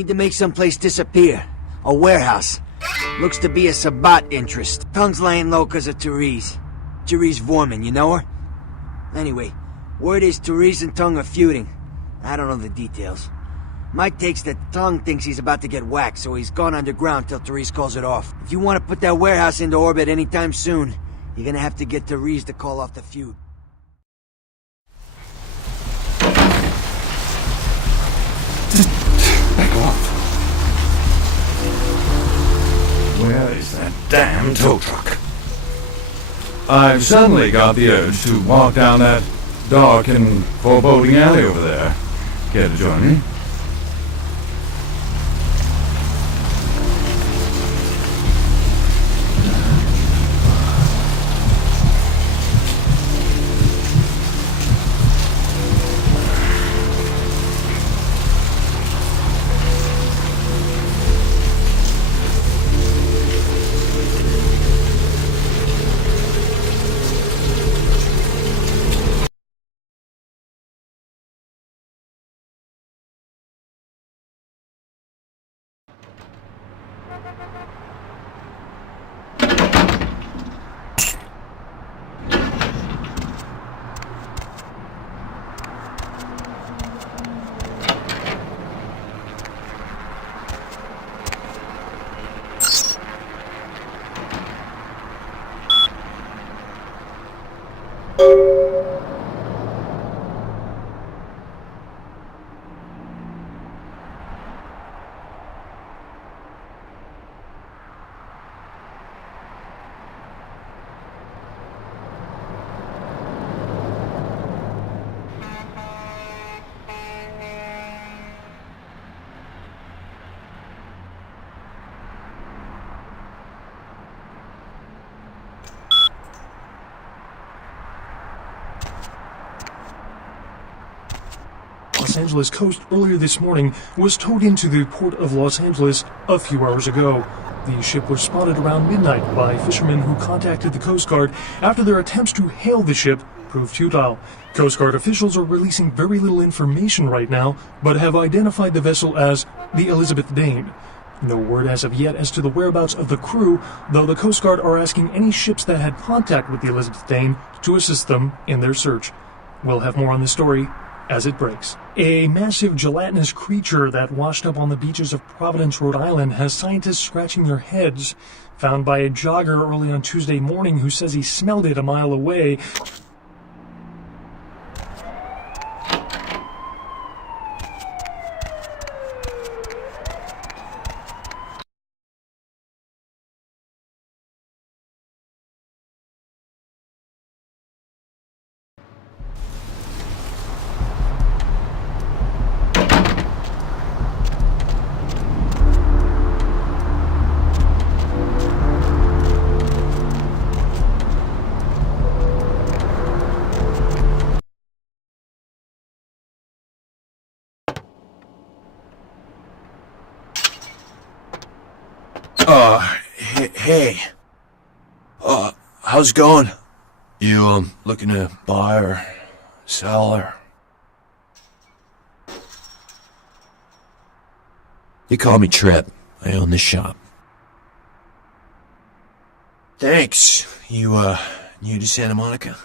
need to make someplace disappear. A warehouse. Looks to be a Sabat interest. Tongue's laying low because of Therese. Therese Vorman, you know her? Anyway, word is Therese and Tongue are feuding. I don't know the details. Mike takes that Tongue thinks he's about to get whacked, so he's gone underground till Therese calls it off. If you want to put that warehouse into orbit anytime soon, you're gonna have to get Therese to call off the feud. Back off. Where is that damn tow truck? I've suddenly got the urge to walk down that dark and foreboding alley over there. Care to join me? Los Angeles coast earlier this morning was towed into the port of Los Angeles a few hours ago. The ship was spotted around midnight by fishermen who contacted the Coast Guard after their attempts to hail the ship proved futile. Coast Guard officials are releasing very little information right now, but have identified the vessel as the Elizabeth Dane. No word as of yet as to the whereabouts of the crew, though the Coast Guard are asking any ships that had contact with the Elizabeth Dane to assist them in their search. We'll have more on this story as it breaks. A massive gelatinous creature that washed up on the beaches of Providence, Rhode Island, has scientists scratching their heads. Found by a jogger early on Tuesday morning who says he smelled it a mile away. Hey. How's it going? You, looking to buy or sell or... You call me Trip. I own this shop. Thanks. You, new to Santa Monica?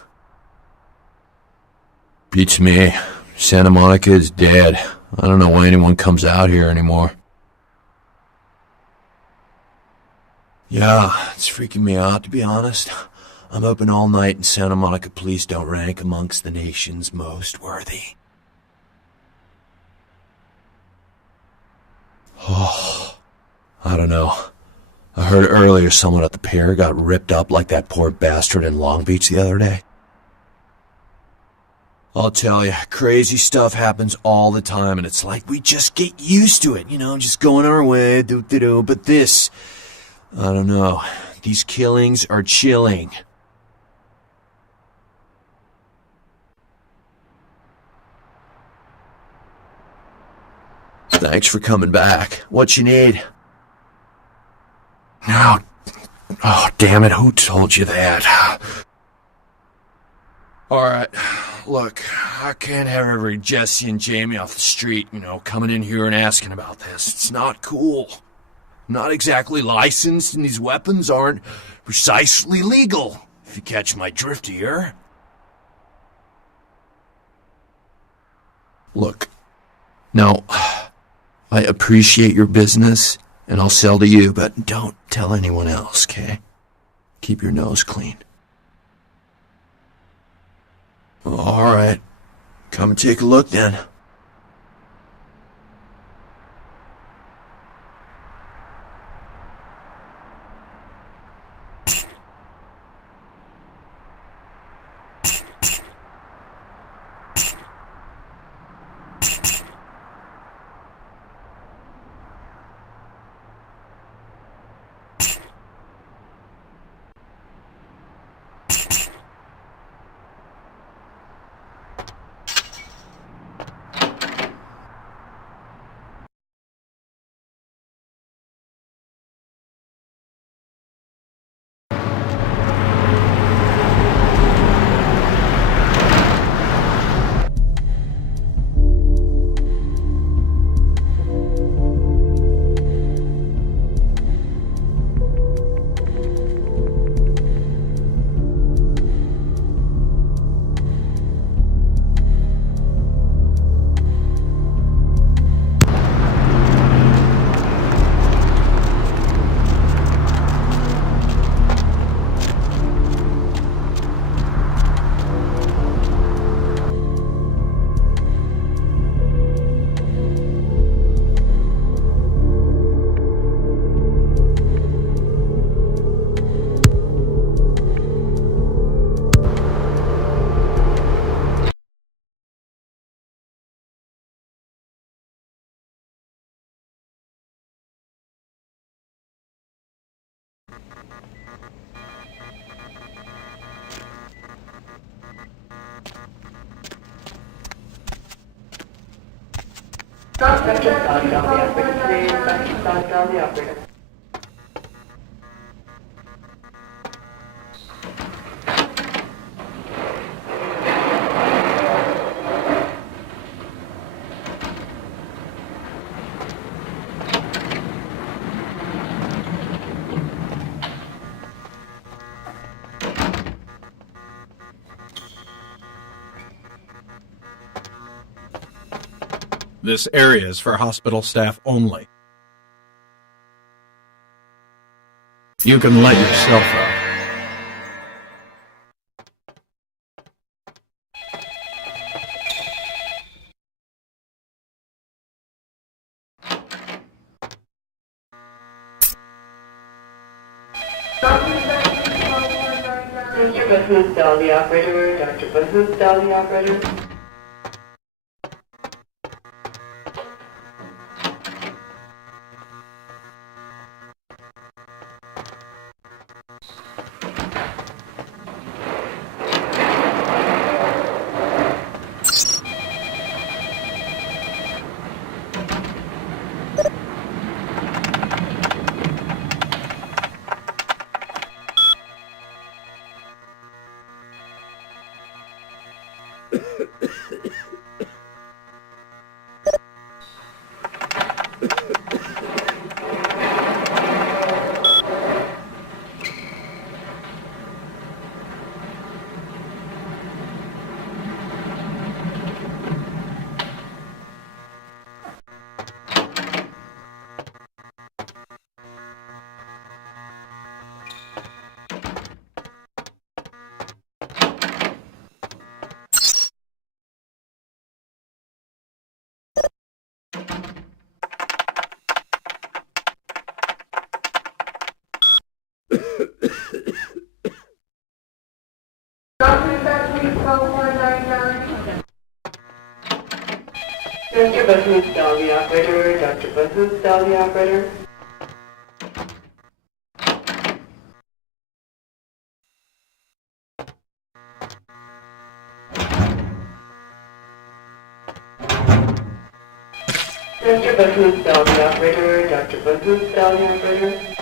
Beats me. Santa Monica is dead. I don't know why anyone comes out here anymore. Yeah, it's freaking me out, to be honest. I'm open all night and Santa Monica police don't rank amongst the nation's most worthy. Oh, I don't know. I heard earlier someone at the pier got ripped up like that poor bastard in Long Beach the other day. I'll tell you, crazy stuff happens all the time, and it's like we just get used to it, you know, just going our way, do-do-do. But this, I don't know, these killings are chilling. Thanks for coming back. What you need? No. Oh, damn it, who told you that? Alright, Look, I can't have every Jesse and Jamie off the street, coming in here and asking about this. It's not cool. I'm not exactly licensed, and these weapons aren't precisely legal, if you catch my drift here. Look, now, I appreciate your business, and I'll sell to you, but don't tell anyone else, okay? Keep your nose clean. All right. Come and take a look then. This area is for hospital staff only. You can let yourself out. Mr. Bahoop, the operator. Dr. Bahoop, the operator. Mr. Bahoop, the operator. Dr. Bahoop, the operator. Mr. Bahoop, the operator. Dr. Bahoop, the operator.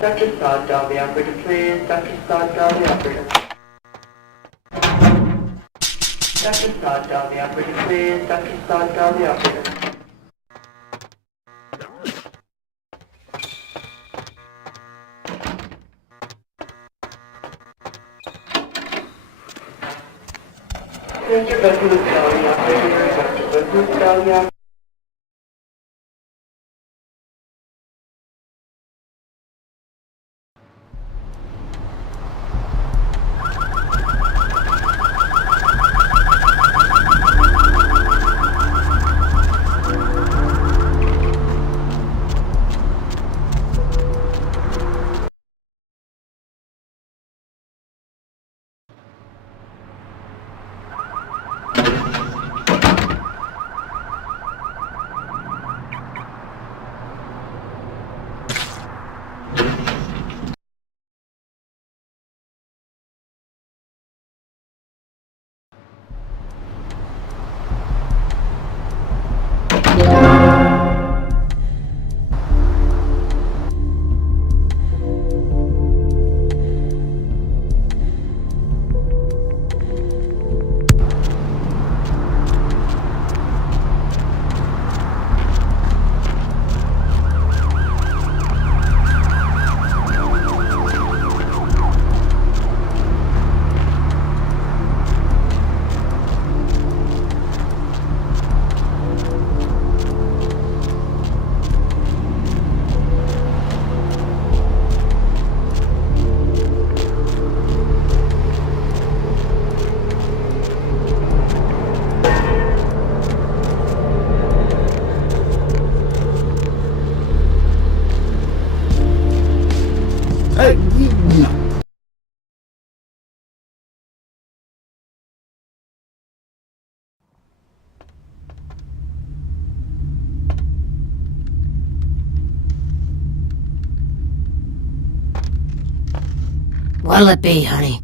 Dr. Sod, dial the operator, please. Dr. Sod, dial the operator. Dr. Sod, dial the operator, please. Dr. Sod, dial the operator. Dr. Booth, dial the operator. Dr. Booth, dial the operator. What'll it be, honey?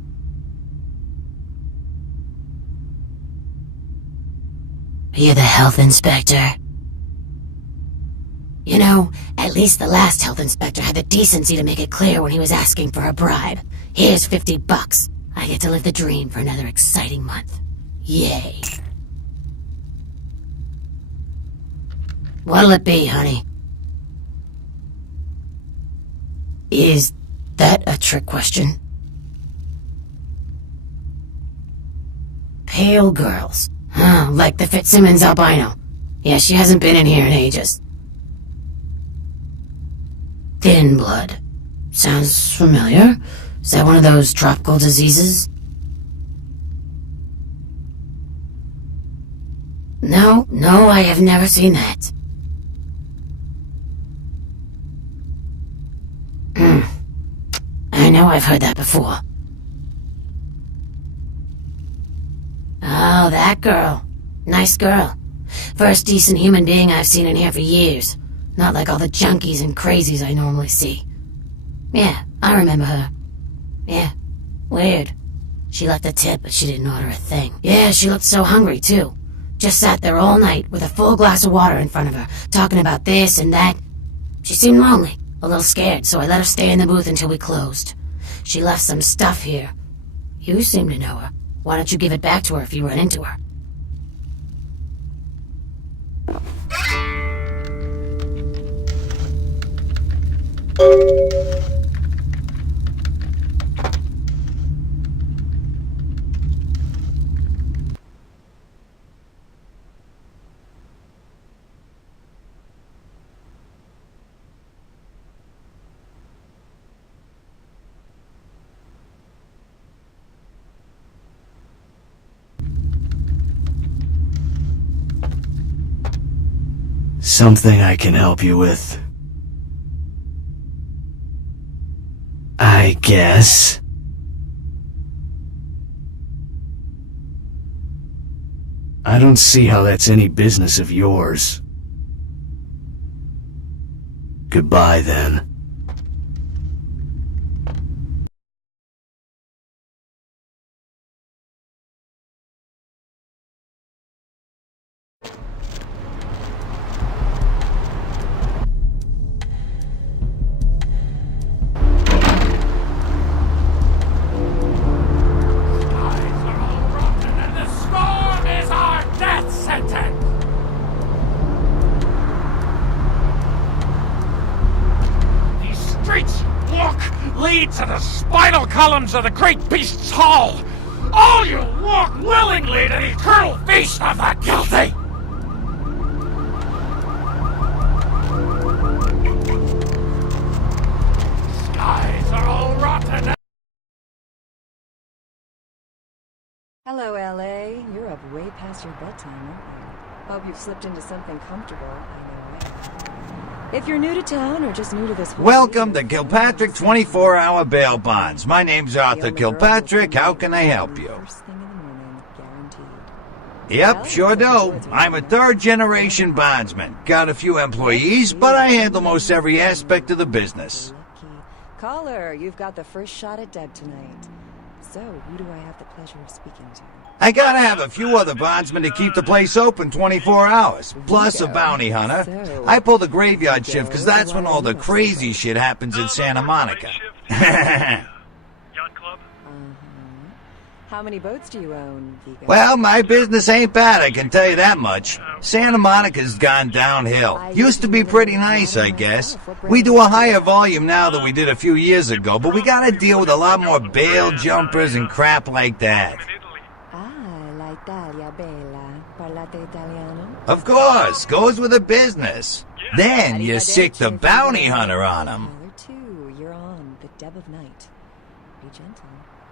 Are you the health inspector? You know, at least the last health inspector had the decency to make it clear when he was asking for a bribe. Here's $50. I get to live the dream for another exciting month. Yay. What'll it be, honey? Is that a trick question? Pale girls. Huh, like the Fitzsimmons albino. Yeah, she hasn't been in here in ages. Thin blood. Sounds familiar. Is that one of those tropical diseases? No, I have never seen that. I know I've heard that before. Oh, that girl. Nice girl. First decent human being I've seen in here for years. Not like all the junkies and crazies I normally see. Yeah, I remember her. Yeah, weird. She left a tip, but she didn't order a thing. Yeah, she looked so hungry, too. Just sat there all night with a full glass of water in front of her, talking about this and that. She seemed lonely, a little scared, so I let her stay in the booth until we closed. She left some stuff here. You seem to know her. Why don't you give it back to her if you run into her? Something I can help you with? I guess. I don't see how that's any business of yours. Goodbye, then. lead to the spinal columns of the great beast's hull. All you walk willingly to the eternal feast of the guilty. Skies are all rotten. Hello, LA. You're up way past your bedtime, aren't you? Hope you've slipped into something comfortable. I know I have. If you're new to town or just new to this whole Welcome to Kilpatrick 24-hour bail bonds. My name's Arthur Kilpatrick. How can I help you? First thing in the morning, guaranteed. Yep, sure do. I'm a third-generation bondsman. Got a few employees, but I handle most every aspect of the business. Lucky. Caller, you've got the first shot at Deb tonight. So, who do I have the pleasure of speaking to? I gotta have a few other bondsmen to keep the place open 24 hours, plus a bounty hunter. I pull the graveyard shift because that's when all the crazy shit happens in Santa Monica. Yacht club? How many boats do you own, Vigo? Well, my business ain't bad, I can tell you that much. Santa Monica's gone downhill. Used to be pretty nice, I guess. We do a higher volume now than we did a few years ago, but we gotta deal with a lot more bail jumpers and crap like that. Italia bella. Parlate italiano? Of course, goes with the business. Then you sick the bounty hunter on 'em. Caller 2, you're on the Deb of Night. Be gentle.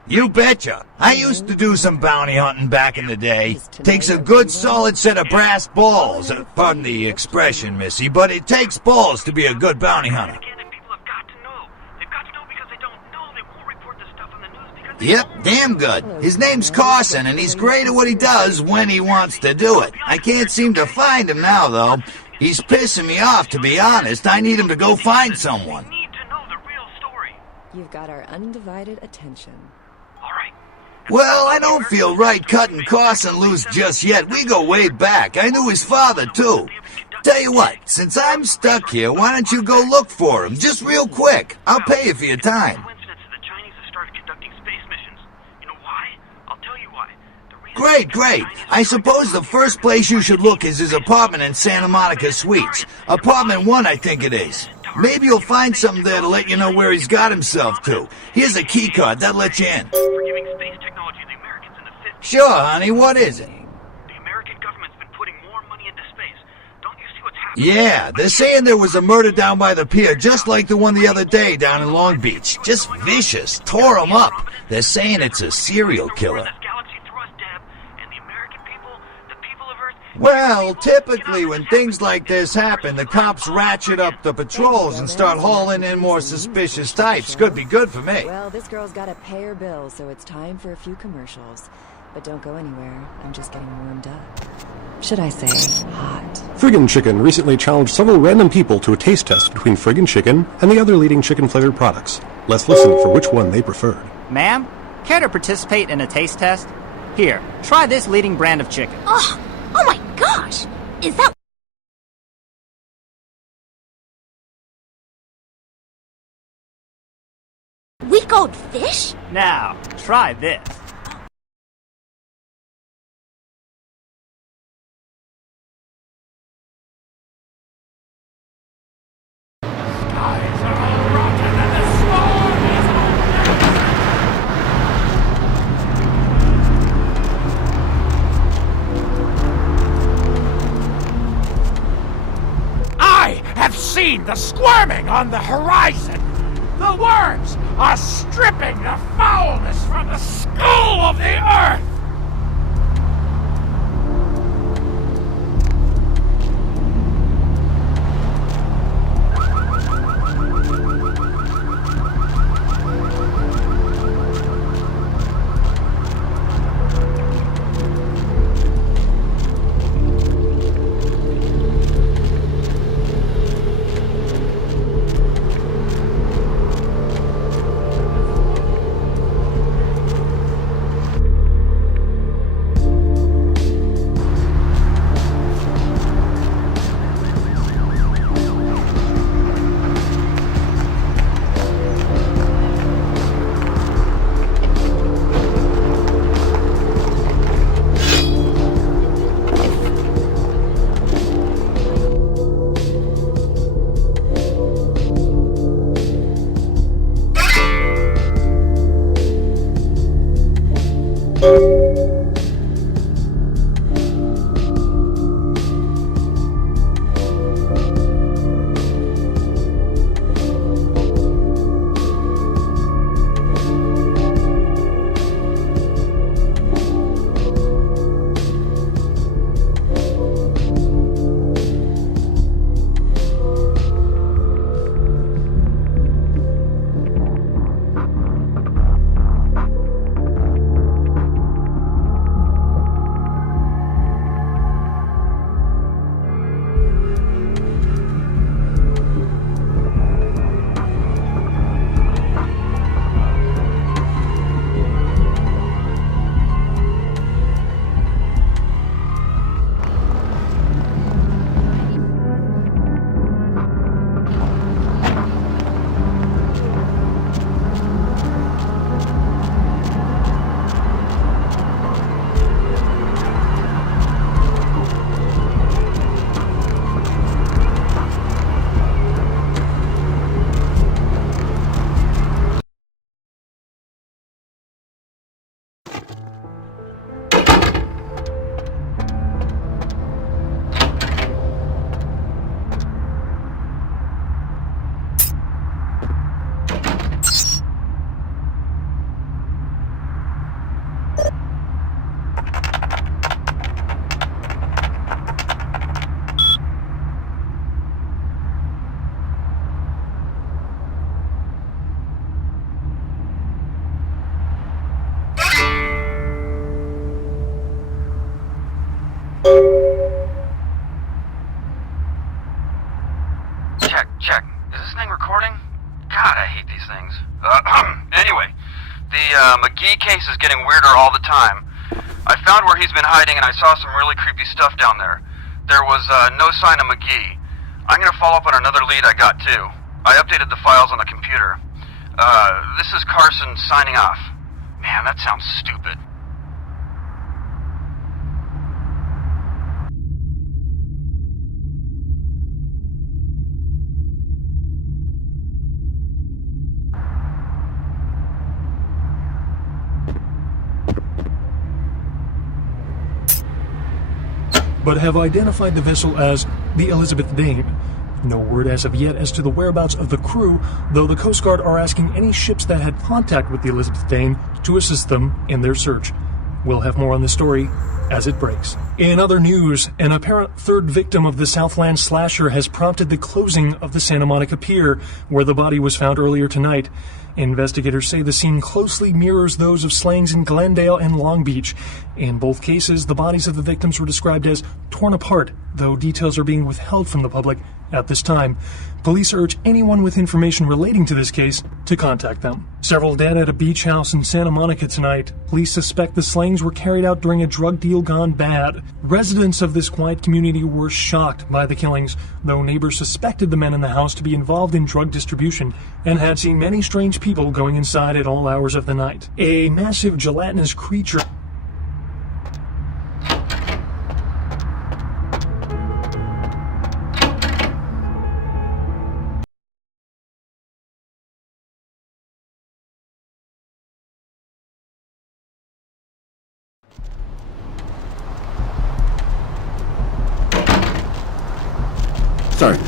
You betcha. I used to do some bounty hunting back in the day. Takes a good solid set of brass balls. Pardon the expression, missy, but it takes balls to be a good bounty hunter. Yep, damn good. His name's Carson, and he's great at what he does when he wants to do it. I can't seem to find him now, though. He's pissing me off, to be honest. I need him to go find someone. You've got our undivided attention. Well, I don't feel right cutting Carson loose just yet. We go way back. I knew his father, too. Tell you what, since I'm stuck here, why don't you go look for him? Just real quick. I'll pay you for your time. Great. I suppose the first place you should look is his apartment in Santa Monica Suites. Apartment 1, I think it is. Maybe you'll find something there to let you know where he's got himself to. Here's a key card, that'll let you in. We're giving space technology to the Americans in the 50s. Sure, honey, what is it? The American government's been putting more money into space. Don't you see what's happening? Yeah, they're saying there was a murder down by the pier, just like the one the other day down in Long Beach. Just vicious, tore 'em up. They're saying it's a serial killer. Well, typically when things like this happen, the cops ratchet up the patrols and start hauling in more suspicious types. Could be good for me. Well, this girl's got to pay her bills, so it's time for a few commercials. But don't go anywhere. I'm just getting warmed up. Should I say hot? Friggin' Chicken recently challenged several random people to a taste test between Friggin' Chicken and the other leading chicken-flavored products. Let's listen for which one they preferred. Ma'am, care to participate in a taste test? Here, try this leading brand of chicken. Oh my gosh! Is that... weak old fish? Now, try this. Seen the squirming on the horizon. The worms are stripping the foulness from the skull of the earth. Check. Is this thing recording? God, I hate these things. Anyway, the McGee case is getting weirder all the time. I found where he's been hiding and I saw some really creepy stuff down there. There was no sign of McGee. I'm gonna follow up on another lead I got too. I updated the files on the computer. This is Carson signing off. Man, that sounds stupid. But have identified the vessel as the Elizabeth Dane. No word as of yet as to the whereabouts of the crew, though the Coast Guard are asking any ships that had contact with the Elizabeth Dane to assist them in their search. We'll have more on the story as it breaks. In other news, an apparent third victim of the Southland slasher has prompted the closing of the Santa Monica Pier, where the body was found earlier tonight. Investigators say the scene closely mirrors those of slayings in Glendale and Long Beach. In both cases, the bodies of the victims were described as torn apart, though details are being withheld from the public at this time. Police urge anyone with information relating to this case to contact them. Several dead at a beach house in Santa Monica tonight. Police suspect the slayings were carried out during a drug deal gone bad. Residents of this quiet community were shocked by the killings, though neighbors suspected the men in the house to be involved in drug distribution and had seen many strange people going inside at all hours of the night. A massive gelatinous creature Sorry.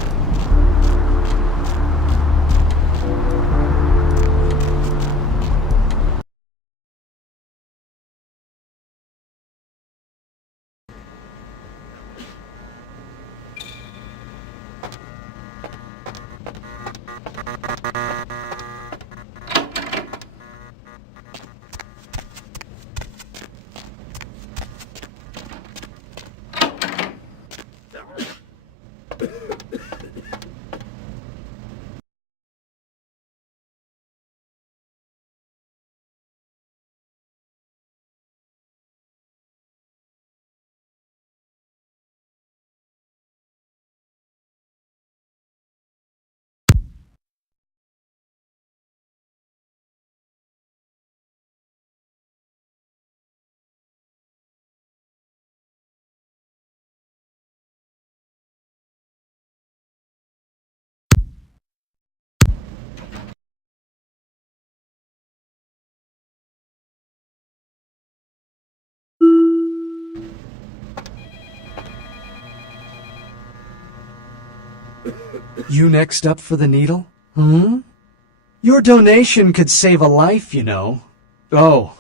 You next up for the needle? Your donation could save a life, you know. Oh,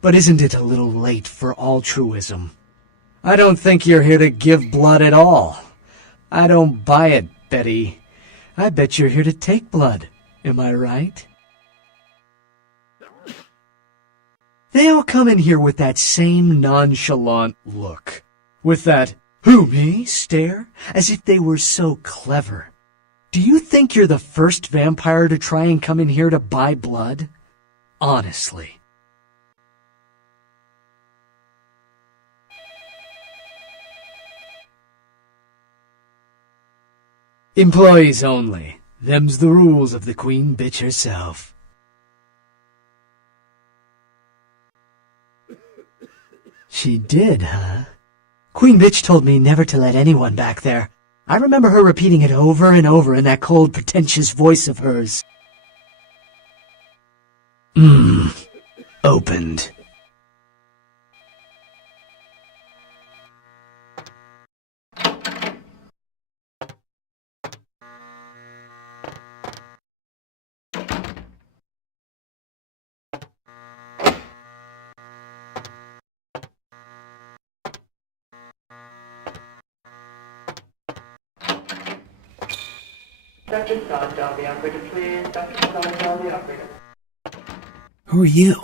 but isn't it a little late for altruism? I don't think you're here to give blood at all. I don't buy it, Betty. I bet you're here to take blood. Am I right? They all come in here with that same nonchalant look. With that, who, me, stare, as if they were so clever. Do you think you're the first vampire to try and come in here to buy blood? Honestly. Employees only. Them's the rules of the Queen Bitch herself. She did, huh? Queen Bitch told me never to let anyone back there. I remember her repeating it over and over in that cold, pretentious voice of hers. Opened. Dr. Saad, dial the operator, please. Dr. Saad, dial the operator. Who are you?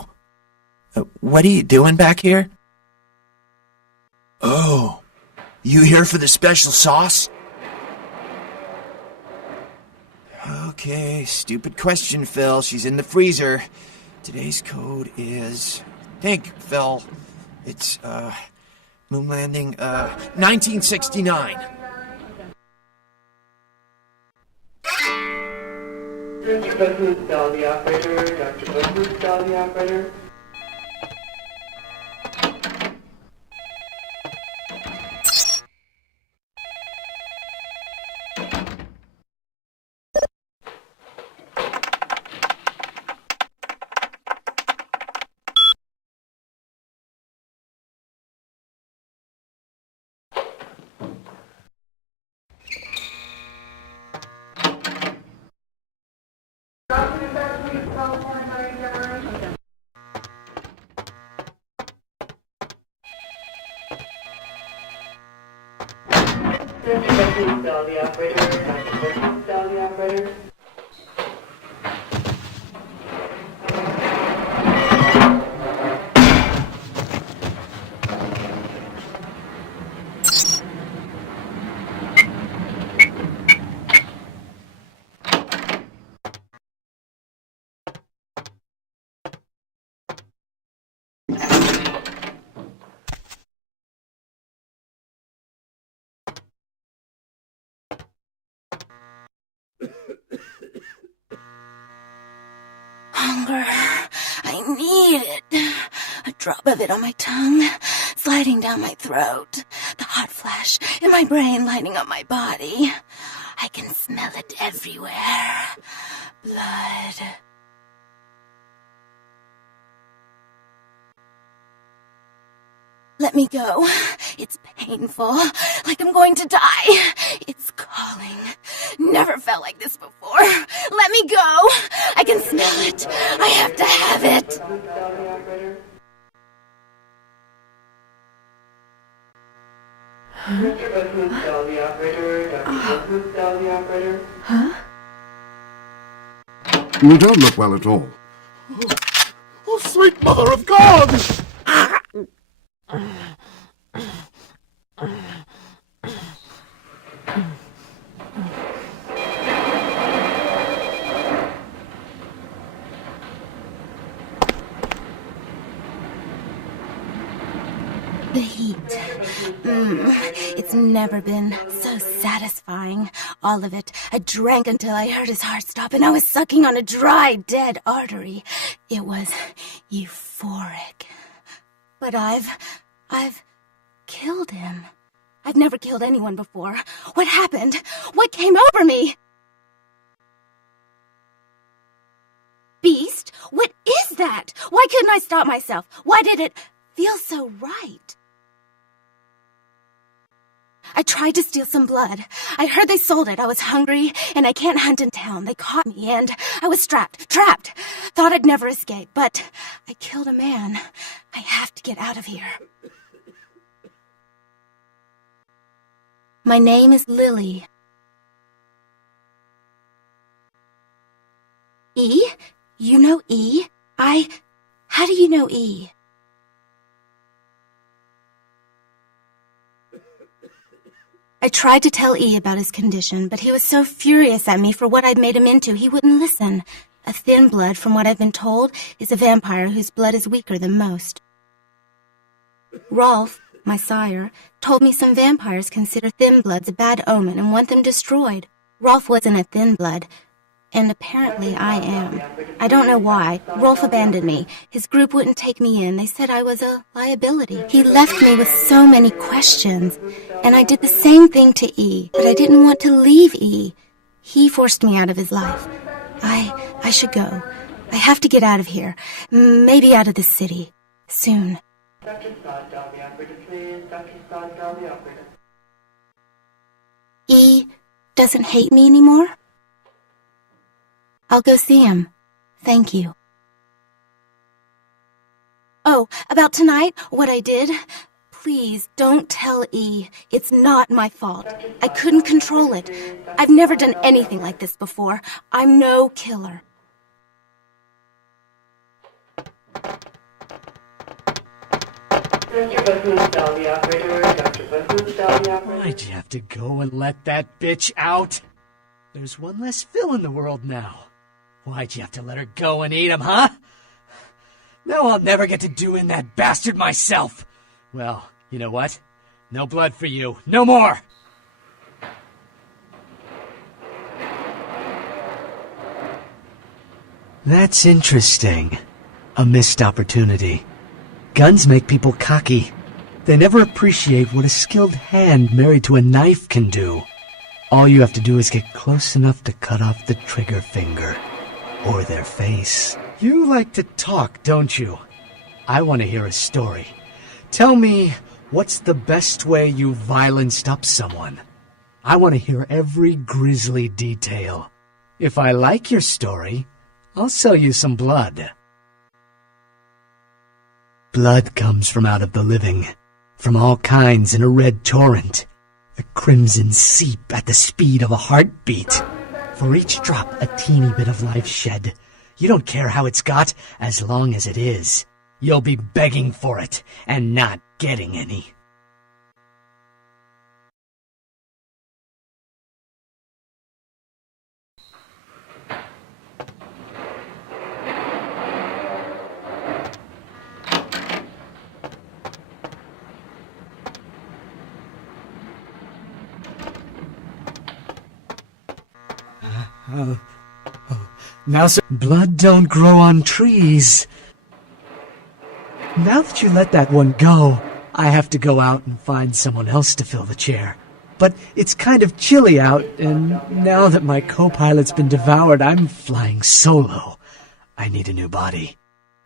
What are you doing back here? Oh, you here for the special sauce? Okay, stupid question, Phil. She's in the freezer. Today's code is... Think, Phil. It's, moon landing, 1969. Dr. Booth, dial the operator. Dr. Booth, dial the operator. Dial the operator. Dr. Booth, dial the operator. Hunger. I need it. A drop of it on my tongue, sliding down my throat. The hot flash in my brain lighting up my body. I can smell it everywhere. Blood. Let me go. It's painful, like I'm going to die. It's calling. Never felt like this before. Let me go. I can smell it. I have to have it. Dr. Booth, dial the operator. Dr. Booth, dial the operator. Huh? You don't look well at all. Oh, sweet mother of God! The heat. It's never been so satisfying. All of it. I drank until I heard his heart stop and I was sucking on a dry, dead artery. It was euphoric. But I've killed him. I've never killed anyone before. What happened? What came over me? Beast? What is that? Why couldn't I stop myself? Why did it feel so right? I tried to steal some blood. I heard they sold it. I was hungry, and I can't hunt in town. They caught me, and I was trapped. Thought I'd never escape, but I killed a man. I have to get out of here. My name is Lily. E? You know E? How do you know E? I tried to tell E about his condition, but he was so furious at me for what I'd made him into, he wouldn't listen. A thin blood, from what I've been told, is a vampire whose blood is weaker than most. Rolf, my sire, told me some vampires consider thin bloods a bad omen and want them destroyed. Rolf wasn't a thin blood, and apparently I am. I don't know why. Rolf abandoned me. His group wouldn't take me in. They said I was a liability. He left me with so many questions, and I did the same thing to E, but I didn't want to leave E. He forced me out of his life. I should go. I have to get out of here. Maybe out of the city. Soon. Dr. Scott, dial the operator, please. Dr. Scott, dial the operator. E doesn't hate me anymore? I'll go see him. Thank you. Oh, about tonight, what I did? Please, don't tell E. It's not my fault. I couldn't control it. I've never done anything like this before. I'm no killer. Dr. Booth, dial the operator. Dr. Booth, dial the operator. Why'd you have to go and let that bitch out? There's one less Phil in the world now. Why'd you have to let her go and eat him, huh? Now I'll never get to do in that bastard myself. Well, you know what? No blood for you. No more! That's interesting. A missed opportunity. Guns make people cocky. They never appreciate what a skilled hand married to a knife can do. All you have to do is get close enough to cut off the trigger finger. Or their face. You like to talk, don't you? I want to hear a story. Tell me, what's the best way you violenced up someone? I want to hear every grisly detail. If I like your story, I'll sell you some blood. Blood comes from out of the living, from all kinds in a red torrent. The crimson seep at the speed of a heartbeat. For each drop, a teeny bit of life shed. You don't care how it's got, as long as it is. You'll be begging for it, and not getting any. Now, sir, blood don't grow on trees. Now that you let that one go, I have to go out and find someone else to fill the chair. But it's kind of chilly out, and now that my co-pilot's been devoured, I'm flying solo. I need a new body.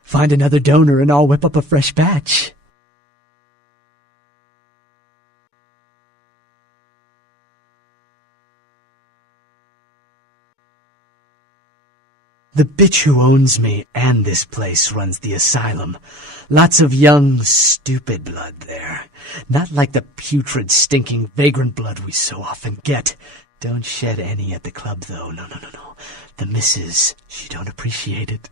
Find another donor and I'll whip up a fresh batch. The bitch who owns me and this place runs the asylum. Lots of young, stupid blood there. Not like the putrid, stinking, vagrant blood we so often get. Don't shed any at the club, though. No. The missus, she don't appreciate it.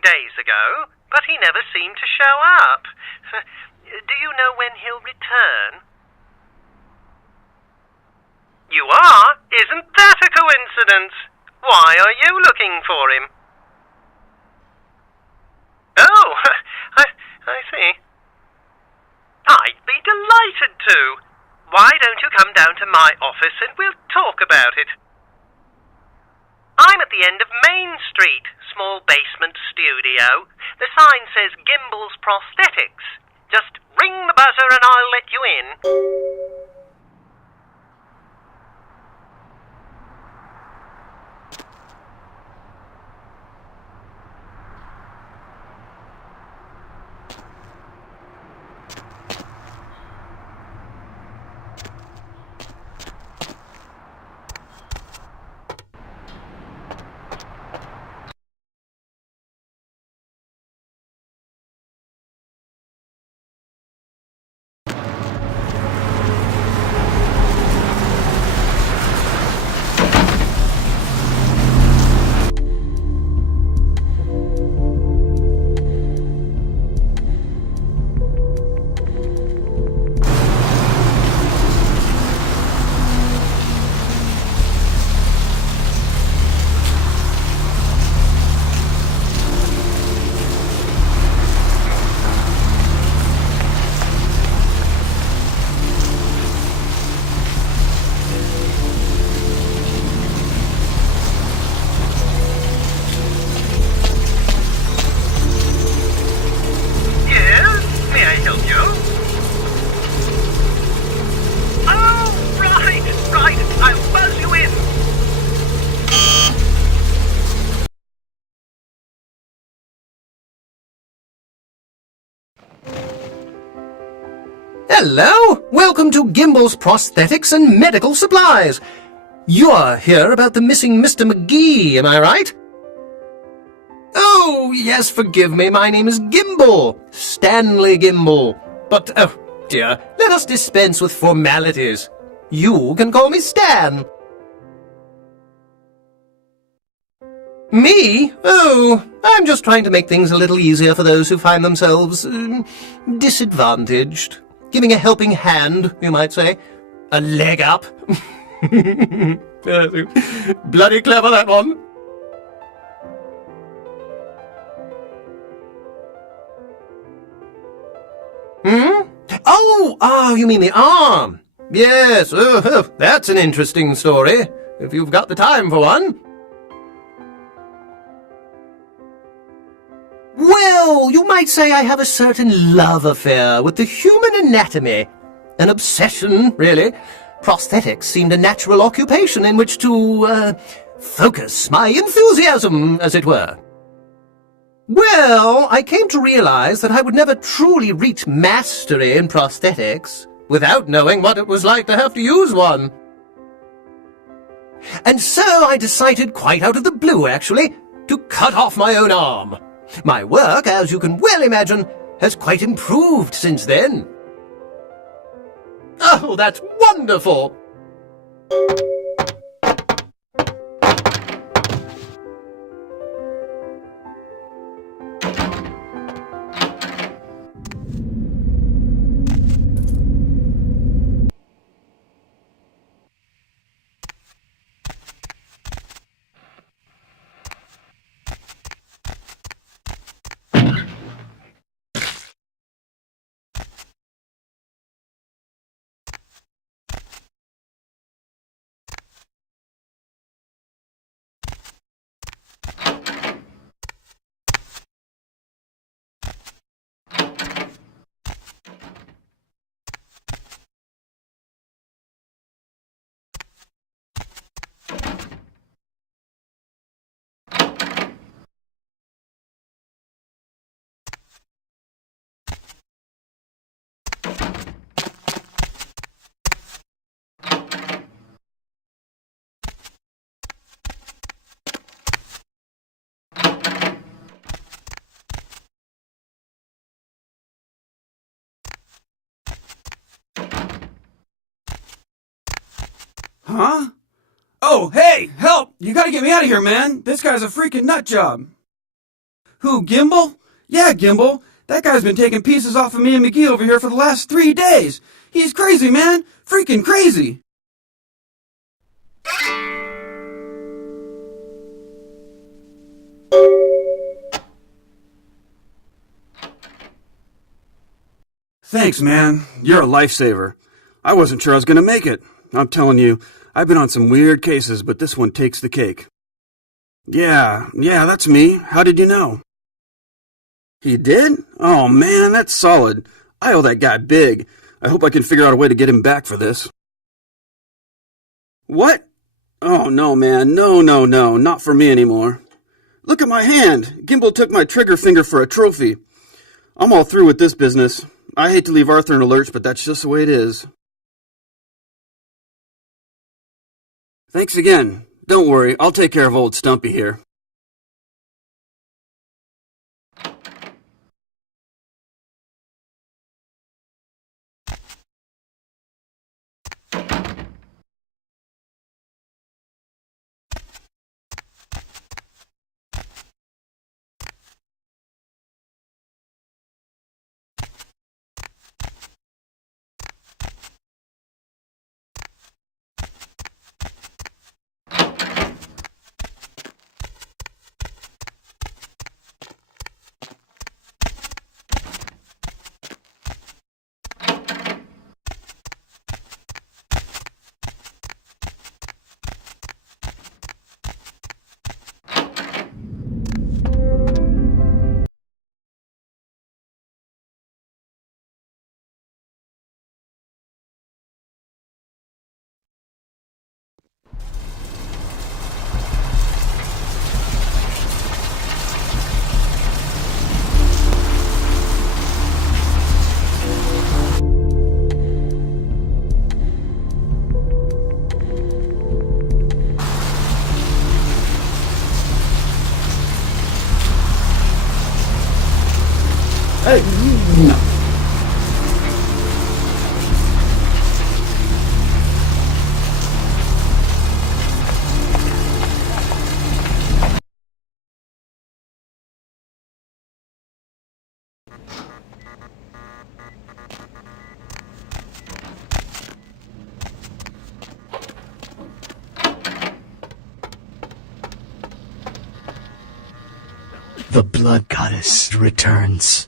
Days ago, but he never seemed to show up. Do you know when he'll return? You are? Isn't that a coincidence? Why are you looking for him? Oh, I see. I'd be delighted to. Why don't you come down to my office and we'll talk about it? I'm at the end of Main Street, small basement studio. The sign says Gimbel's Prosthetics. Just ring the buzzer and I'll let you in. Hello! Welcome to Gimble's Prosthetics and Medical Supplies. You're here about the missing Mr. McGee, am I right? Oh, yes, forgive me. My name is Gimble. Stanley Gimble. But, oh, dear, let us dispense with formalities. You can call me Stan. Me? Oh, I'm just trying to make things a little easier for those who find themselves disadvantaged. Giving a helping hand, you might say. A leg up. Bloody clever, that one. Oh, you mean the arm? Yes, that's an interesting story, if you've got the time for one. Well, you might say I have a certain love affair with the human anatomy. An obsession, really. Prosthetics seemed a natural occupation in which to, focus my enthusiasm, as it were. Well, I came to realize that I would never truly reach mastery in prosthetics without knowing what it was like to have to use one. And so I decided, quite out of the blue actually, to cut off my own arm. My work, as you can well imagine, has quite improved since then. Oh, that's wonderful! Huh? Oh, hey, help! You gotta get me out of here, man! This guy's a freaking nut job! Who, Gimble? Yeah, Gimble. That guy's been taking pieces off of me and McGee over here for the last 3 days! He's crazy, man! Freaking crazy! Thanks, man. You're a lifesaver. I wasn't sure I was gonna make it. I'm telling you, I've been on some weird cases, but this one takes the cake. Yeah, that's me. How did you know? He did? Oh man, that's solid. I owe that guy big. I hope I can figure out a way to get him back for this. What? Oh no, man. No, not for me anymore. Look at my hand. Gimble took my trigger finger for a trophy. I'm all through with this business. I hate to leave Arthur in a lurch, but that's just the way it is. Thanks again. Don't worry, I'll take care of old Stumpy here. The blood goddess returns.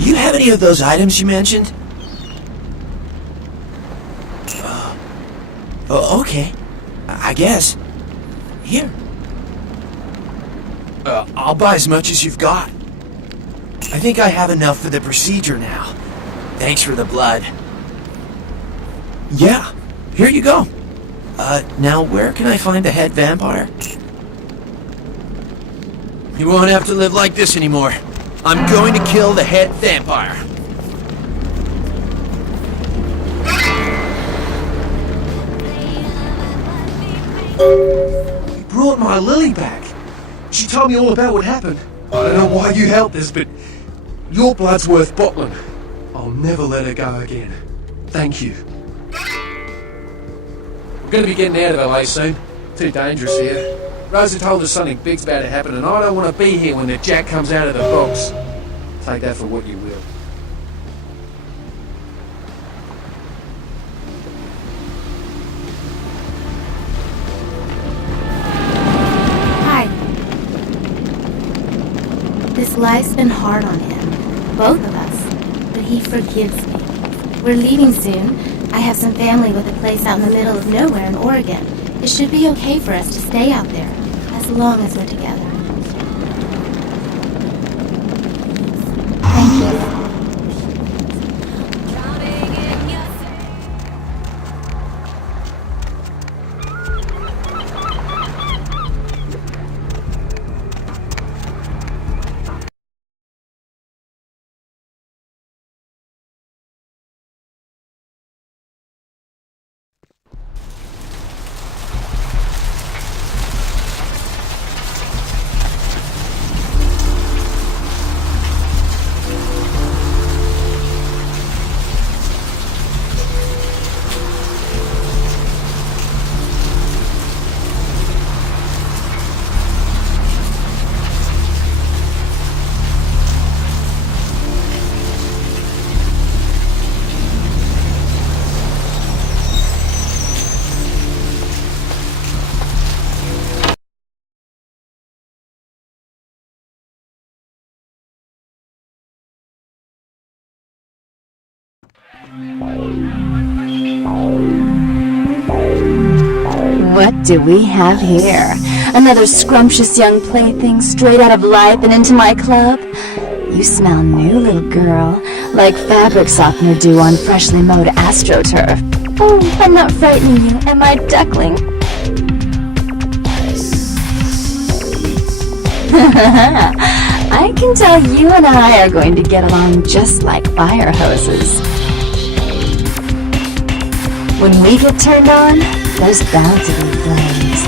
You have any of those items you mentioned? Oh, okay. I guess. Here. I'll buy as much as you've got. I think I have enough for the procedure now. Thanks for the blood. Yeah, here you go. Now where can I find the head vampire? You won't have to live like this anymore. I'm going to kill the head vampire. You brought my Lily back. She told me all about what happened. I don't know why you helped us, but your blood's worth bottling. I'll never let her go again. Thank you. We're going to be getting out of LA soon. Too dangerous here. Rosa told us something big's about to happen, and I don't want to be here when the jack comes out of the box. Take that for what you will. Hi. This life's been hard on him, both of us, but he forgives me. We're leaving soon. I have some family with a place out in the middle of nowhere in Oregon. It should be okay for us to stay out there, as long as we're together. Thank you. What do we have here? Another scrumptious young plaything straight out of life and into my club? You smell new, little girl, like fabric softener dew on freshly mowed AstroTurf. Oh, I'm not frightening you, am I, duckling? I can tell you and I are going to get along just like fire hoses. When we get turned on, there's bound to be flames.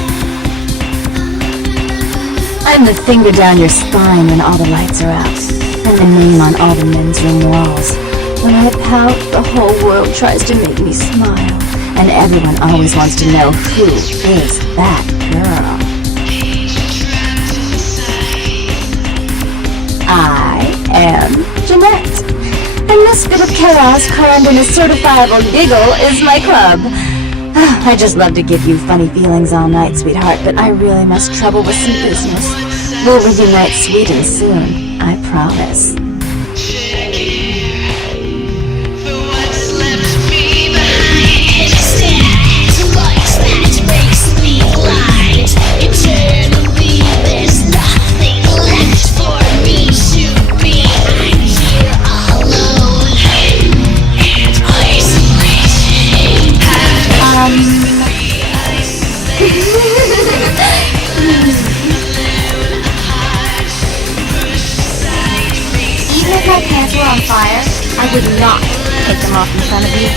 I'm the finger down your spine when all the lights are out, and the name on all the men's room walls. When I pout, the whole world tries to make me smile, and everyone always wants to know who is that girl. I am Jeanette, and this bit of chaos crammed in a certifiable giggle is my club. I just love to give you funny feelings all night, sweetheart, but I really must trouble with some business. We'll reunite sweet and soon, I promise. Even if my pants were on fire, I would not take them off in front of you.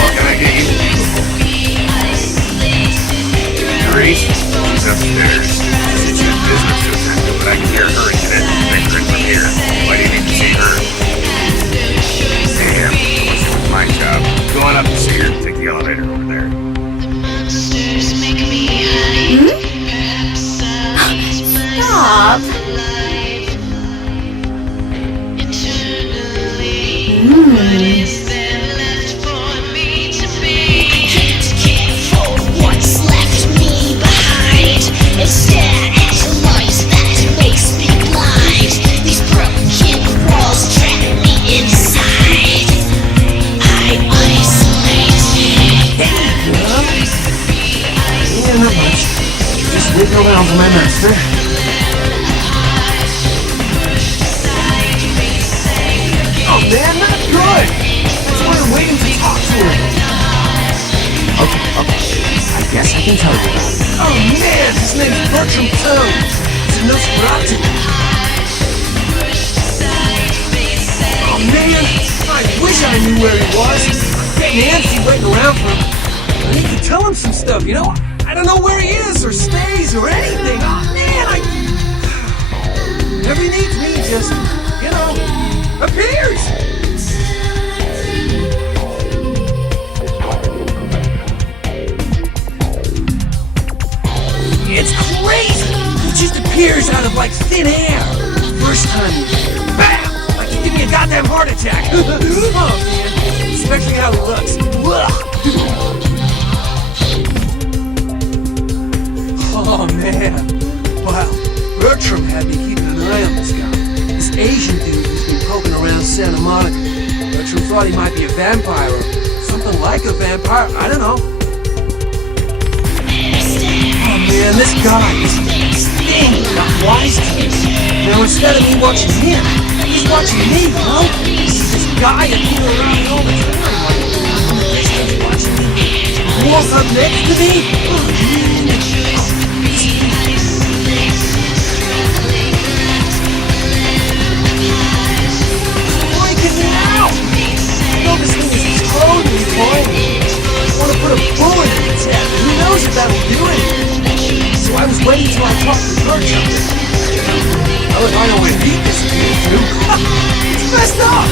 What can I get you? Grace, she's upstairs. She's in business to attend to, but I can hear her and Jeanette bickering from here. Why do you need to see her? Damn, it was my job. Go on up to see her. Take the elevator over there. Stop! Wait around for my master. Oh man, not good! That's why I'm waiting to talk to him. Okay. I guess I can tell you about it. Oh man, his name's Bertram too. It's a Nosferatu. Oh man, I wish I knew where he was. I'm getting antsy waiting around for him. I need to tell him some stuff, you know? I don't know where he is, or stays, or anything. Oh, man, Whenever he needs me, just, you know, appears. It's crazy. He just appears out of, like, thin air. First time, bam! Like he give me a goddamn heart attack. Oh, man. Especially how he looks. Oh man, wow, Bertram had me keeping an eye on this guy. This Asian dude who's been poking around Santa Monica. Bertram thought he might be a vampire or something like a vampire, I don't know. Oh man, this guy, this thing got wise to me. Now instead of me watching him, he's watching me, you know? This guy appearing around me all the time, like, he's watching me. Walk up next to me? This thing is totally fine. I want to put a bullet in its head. Who knows if that'll do it? So I was waiting till I talked to Bertram. Well, if I know where he disappeared to. It's messed up!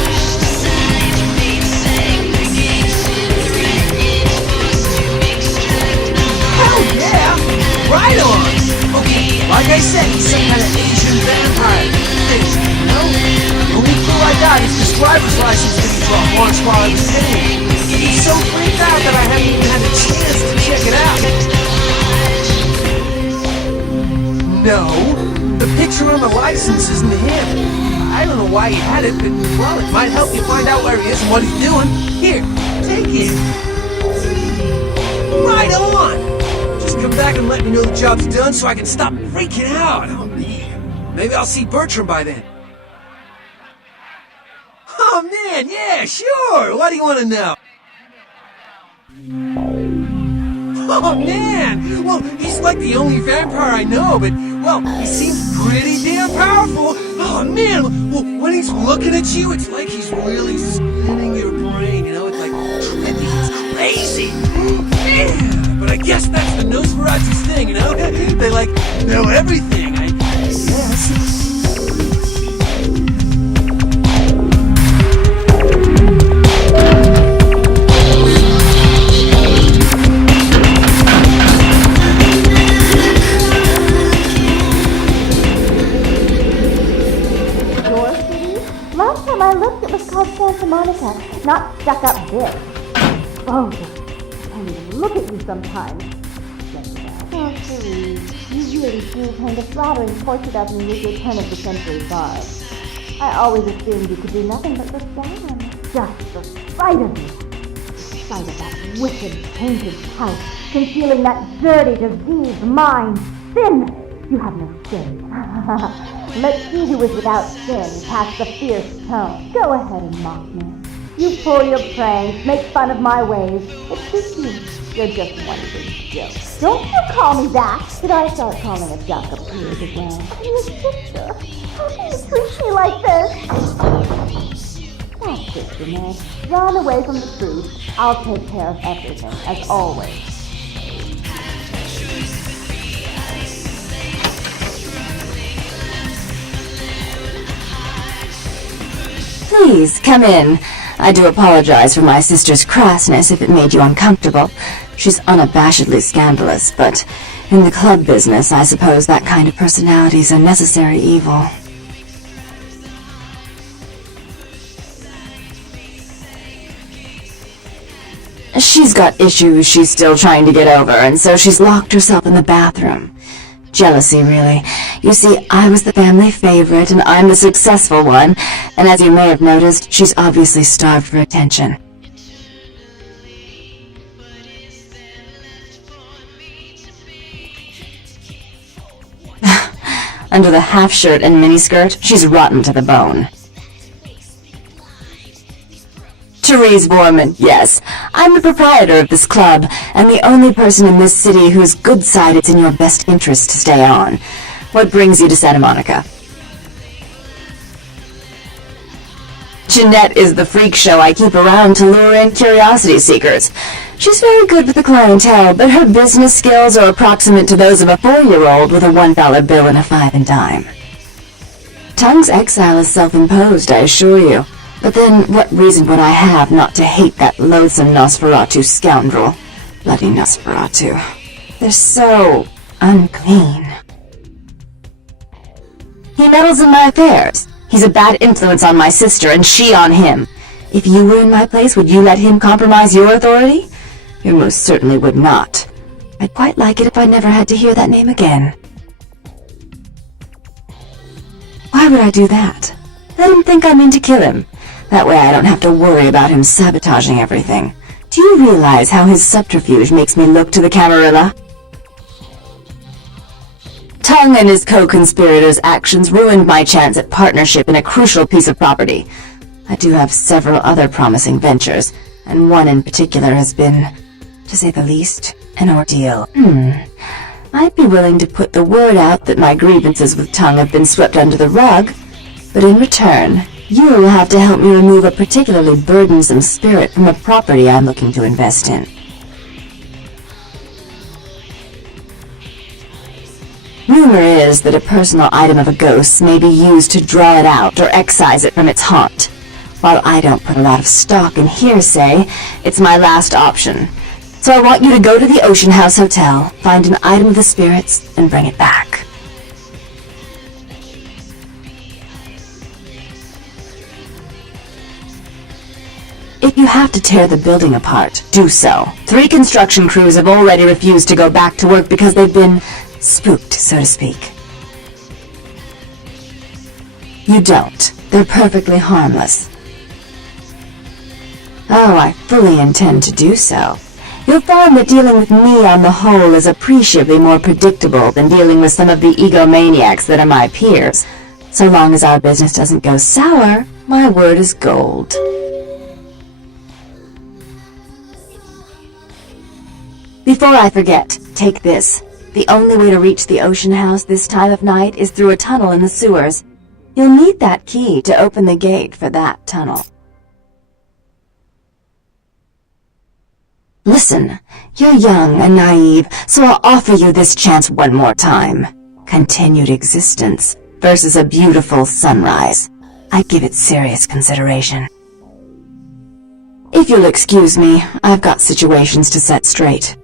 Hell yeah! Right on! Okay, like I said, he's some kind of Asian vampire thing, you know? The only clue I got is his driver's license didn't drop once while I was sitting. He's so freaked out that I haven't even had a chance to check it out. No, the picture on the license isn't him. I don't know why he had it, but, well, it might help you find out where he is and what he's doing. Here, take it. Right on! Just come back and let me know the job's done so I can stop freaking out. Oh, man. Maybe I'll see Bertram by then. Oh, man, yeah, sure. What do you want to know? Oh, man! Well, he's like the only vampire I know, but, well, he seems pretty damn powerful. Oh, man! Well, when he's looking at you, it's like he's really spinning your brain, you know? It's like trippy, it's crazy. Man! But I guess that's the Nosferatu's thing, you know? They, like, know everything, I guess. I looked, it was called Santa Monica, not stuck up this. Oh, I can't even look at you sometimes. Oh, Therese, you really do paint a flattering portrait of me with your turn-of-the-century garb. I always assumed you could do nothing but look down. Just the sight of you. The sight of that wicked, painted house, concealing that dirty, diseased mind, sin. You have no sin. Let's see who is without sin, past the fierce tone. Go ahead and mock me. You pull your pranks, make fun of my ways. It suits you. You're just one big joke. Don't you call me that. Did I start calling a duck a pig as well? I'm your sister. How can you treat me like this? That's sister, man. Run away from the truth. I'll take care of everything, as always. Please, come in. I do apologize for my sister's crassness if it made you uncomfortable. She's unabashedly scandalous, but in the club business, I suppose that kind of personality is a necessary evil. She's got issues she's still trying to get over, and so she's locked herself in the bathroom. Jealousy, really. You see, I was the family favorite, and I'm the successful one, and as you may have noticed, she's obviously starved for attention. Under the half-shirt and miniskirt, she's rotten to the bone. Therese Borman, yes. I'm the proprietor of this club, and the only person in this city whose good side it's in your best interest to stay on. What brings you to Santa Monica? Jeanette is the freak show I keep around to lure in curiosity seekers. She's very good with the clientele, but her business skills are approximate to those of a 4-year-old with a $1 bill and a 5 and dime. Tongue's exile is self-imposed, I assure you. But then, what reason would I have not to hate that loathsome Nosferatu scoundrel? Bloody Nosferatu. They're so unclean. He meddles in my affairs. He's a bad influence on my sister, and she on him. If you were in my place, would you let him compromise your authority? You most certainly would not. I'd quite like it if I never had to hear that name again. Why would I do that? Let him think I mean to kill him. That way I don't have to worry about him sabotaging everything. Do you realize how his subterfuge makes me look to the Camarilla? Tongue and his co-conspirators' actions ruined my chance at partnership in a crucial piece of property. I do have several other promising ventures, and one in particular has been, to say the least, an ordeal. I'd be willing to put the word out that my grievances with Tongue have been swept under the rug, but in return, you will have to help me remove a particularly burdensome spirit from a property I'm looking to invest in. Rumor is that a personal item of a ghost may be used to draw it out or excise it from its haunt. While I don't put a lot of stock in hearsay, it's my last option. So I want you to go to the Ocean House Hotel, find an item of the spirits, and bring it back. If you have to tear the building apart, do so. 3 construction crews have already refused to go back to work because they've been spooked, so to speak. You don't. They're perfectly harmless. Oh, I fully intend to do so. You'll find that dealing with me on the whole is appreciably more predictable than dealing with some of the egomaniacs that are my peers. So long as our business doesn't go sour, my word is gold. Before I forget, take this. The only way to reach the ocean house this time of night is through a tunnel in the sewers. You'll need that key to open the gate for that tunnel. Listen, you're young and naive, so I'll offer you this chance one more time. Continued existence versus a beautiful sunrise. I'd give it serious consideration. If you'll excuse me, I've got situations to set straight.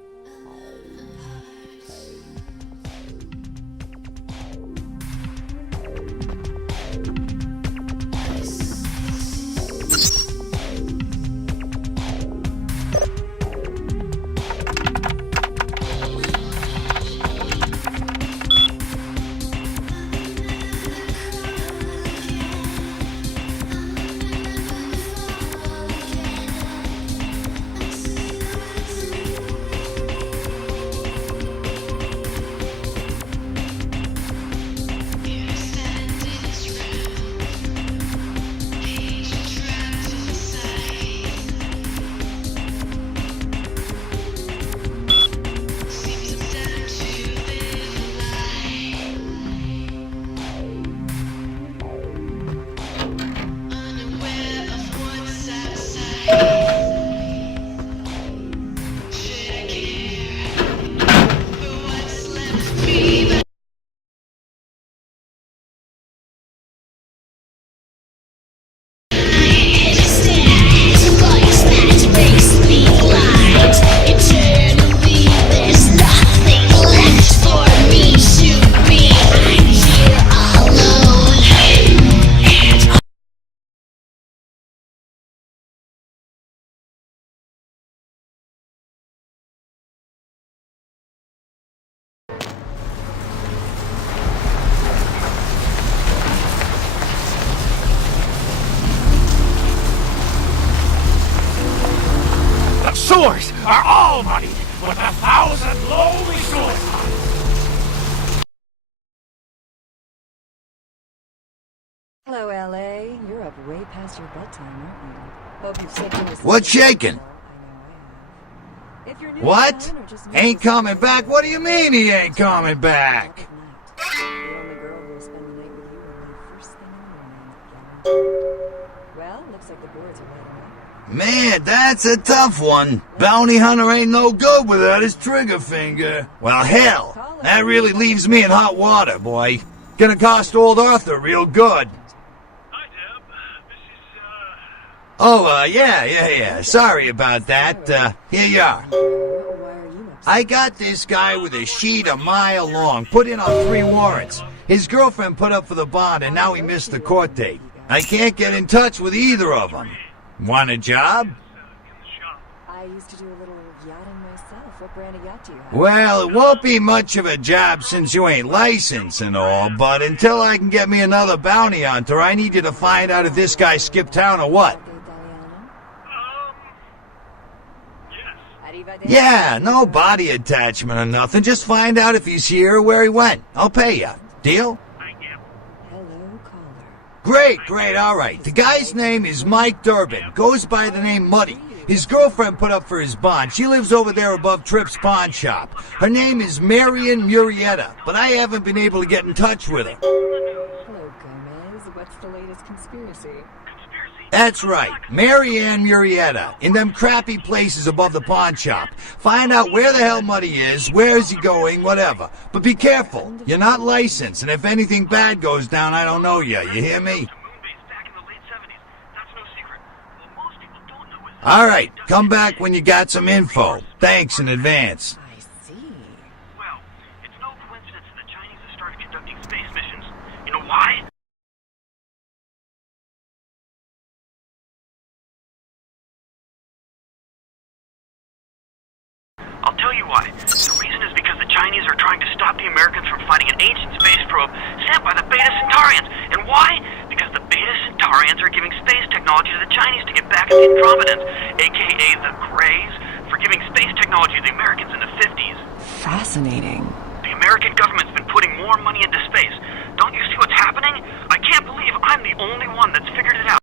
The sewers are all muddied with 1,000 lonely suicides. Hello, LA. You're up way past your bedtime, aren't you? Hope you've slipped into What's shaking? If you're new What? to town or just new Ain't to coming back? What do you mean he ain't coming back? the only girl who will spend the night with you will leave first thing in the morning. Well, looks like the boards are lighting up. Man, that's a tough one. Bounty hunter ain't no good without his trigger finger. Well, hell, that really leaves me in hot water, boy. Gonna cost old Arthur real good. Oh, yeah. Sorry about that. Here you are. I got this guy with a sheet a mile long, put in on 3 warrants. His girlfriend put up for the bond, and now he missed the court date. I can't get in touch with either of them. Want a job? I used to do a little yachting myself. What brand of yacht do you have? Well, it won't be much of a job since you ain't licensed and all, but until I can get me another bounty hunter, I need you to find out if this guy skipped town or what. Yeah, no body attachment or nothing. Just find out if he's here or where he went. I'll pay you. Deal? Great, all right. The guy's name is Mike Durbin. Goes by the name Muddy. His girlfriend put up for his bond. She lives over there above Tripp's pawn shop. Her name is Marian Murrieta, but I haven't been able to get in touch with her. Hello, Gomez. What's the latest conspiracy? That's right, Marianne Murrieta, in them crappy places above the pawn shop. Find out where the hell Muddy is, where is he going, whatever. But be careful, you're not licensed, and if anything bad goes down, I don't know you hear me? All right, come back when you got some info. Thanks in advance. Well, it's no coincidence that the Chinese have started conducting space missions. You know why? I'll tell you why. The reason is because the Chinese are trying to stop the Americans from finding an ancient space probe sent by the Beta Centaurians. And why? Because the Beta Centaurians are giving space technology to the Chinese to get back at the Andromedans, aka the Greys, for giving space technology to the Americans in the 50s. Fascinating. The American government's been putting more money into space. Don't you see what's happening? I can't believe I'm the only one that's figured it out.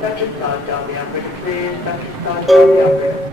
Dr. Sawdell, the operator, please. Dr. Sawdell, the operator.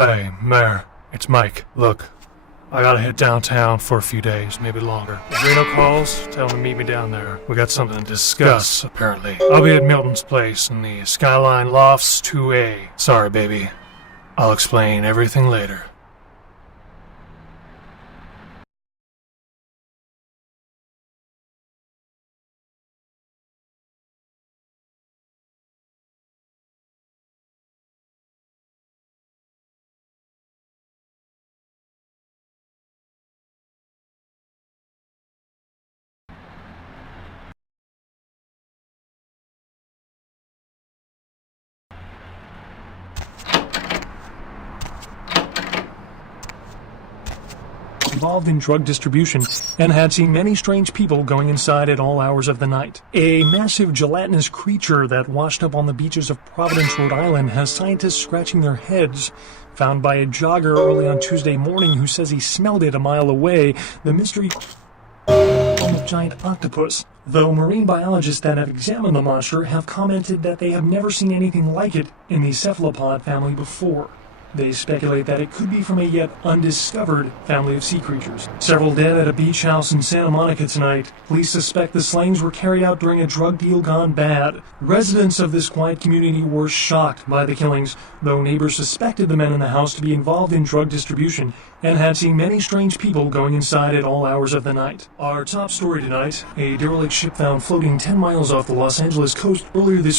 Hey, Mayor, it's Mike. Look, I gotta head downtown for a few days, maybe longer. If Reno calls, tell him to meet me down there. We got something to discuss, apparently. I'll be at Milton's place in the Skyline Lofts 2A. Sorry, baby. I'll explain everything later. Involved in drug distribution and had seen many strange people going inside at all hours of the night. A massive gelatinous creature that washed up on the beaches of Providence, Rhode Island has scientists scratching their heads. Found by a jogger early on Tuesday morning who says he smelled it a mile away, the mystery form of giant octopus. Though marine biologists that have examined the monster have commented that they have never seen anything like it in the cephalopod family before. They speculate that it could be from a yet undiscovered family of sea creatures. Several dead at a beach house in Santa Monica tonight. Police suspect the slayings were carried out during a drug deal gone bad. Residents of this quiet community were shocked by the killings, though neighbors suspected the men in the house to be involved in drug distribution and had seen many strange people going inside at all hours of the night. Our top story tonight, a derelict ship found floating 10 miles off the Los Angeles coast earlier this